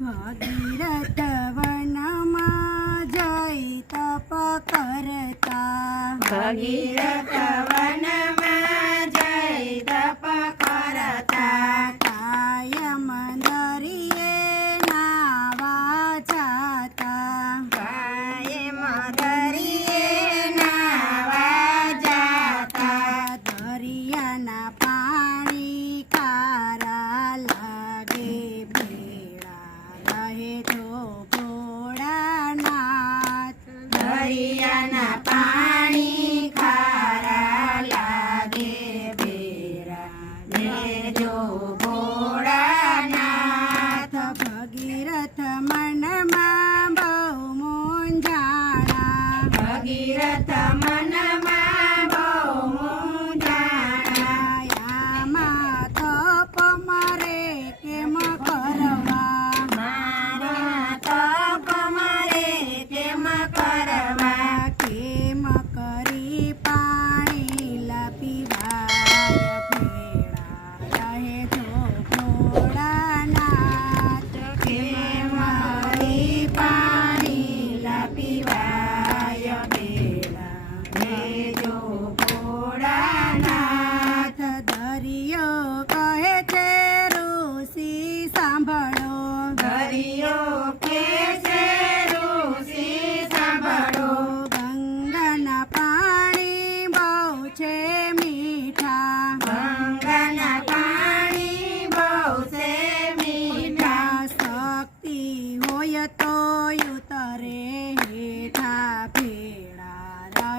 ભગીરથ વનમાં જઈ તપ કરતા. ભગીરથ વનમાં Panamá.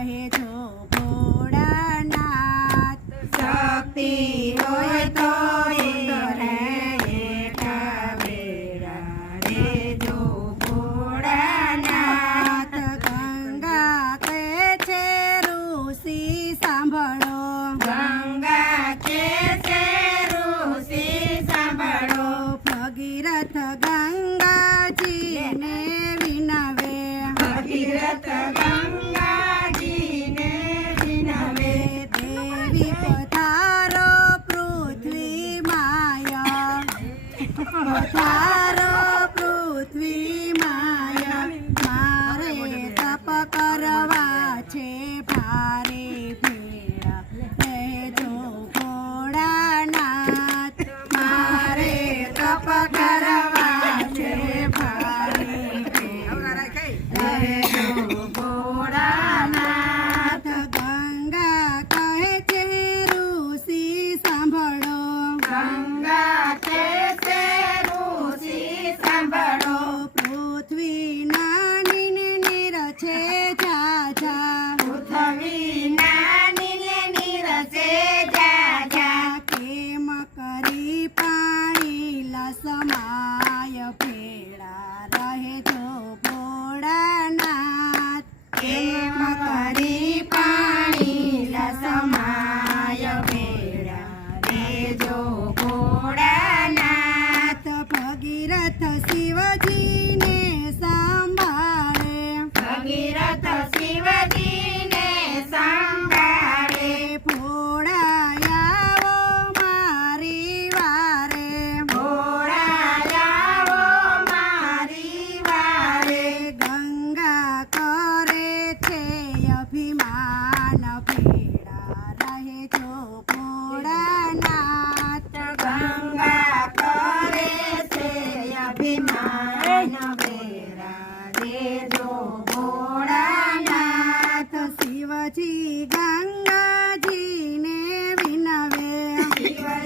કહે છો ભોળાનાથ શક્તિ હોય તો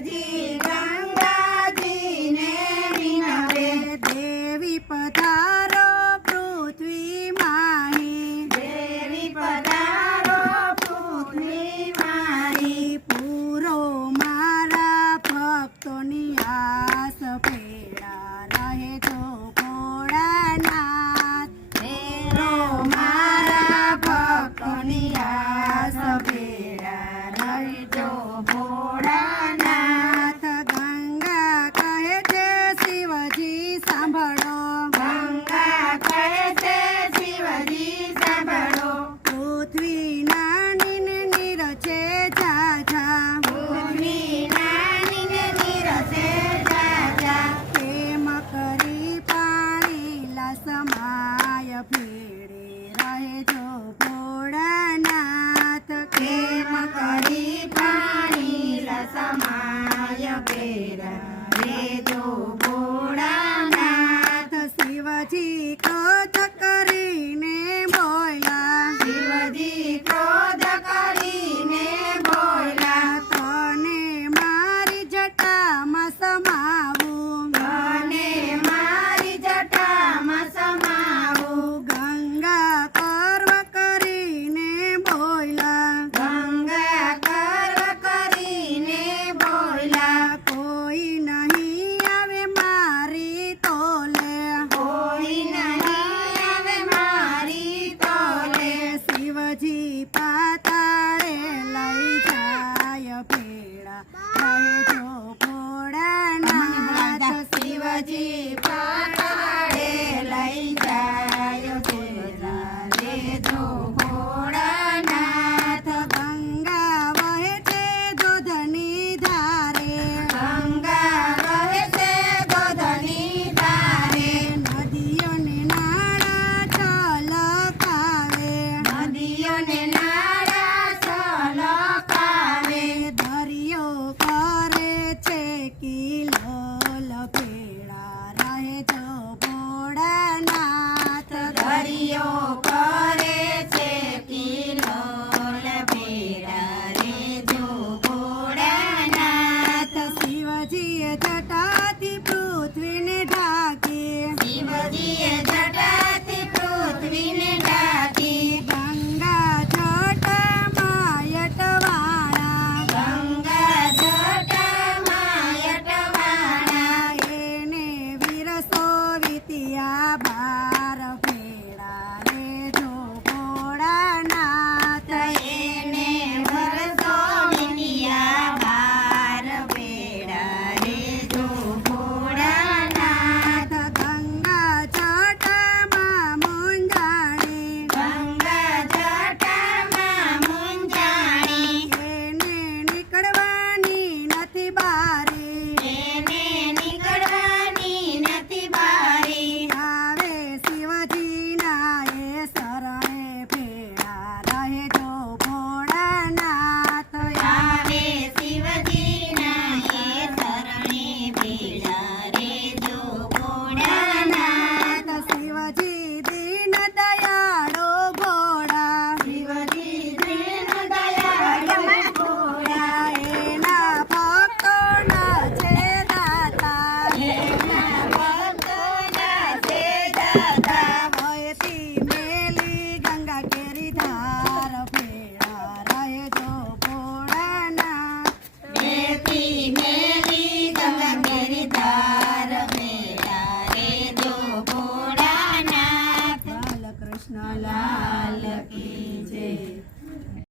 perdi.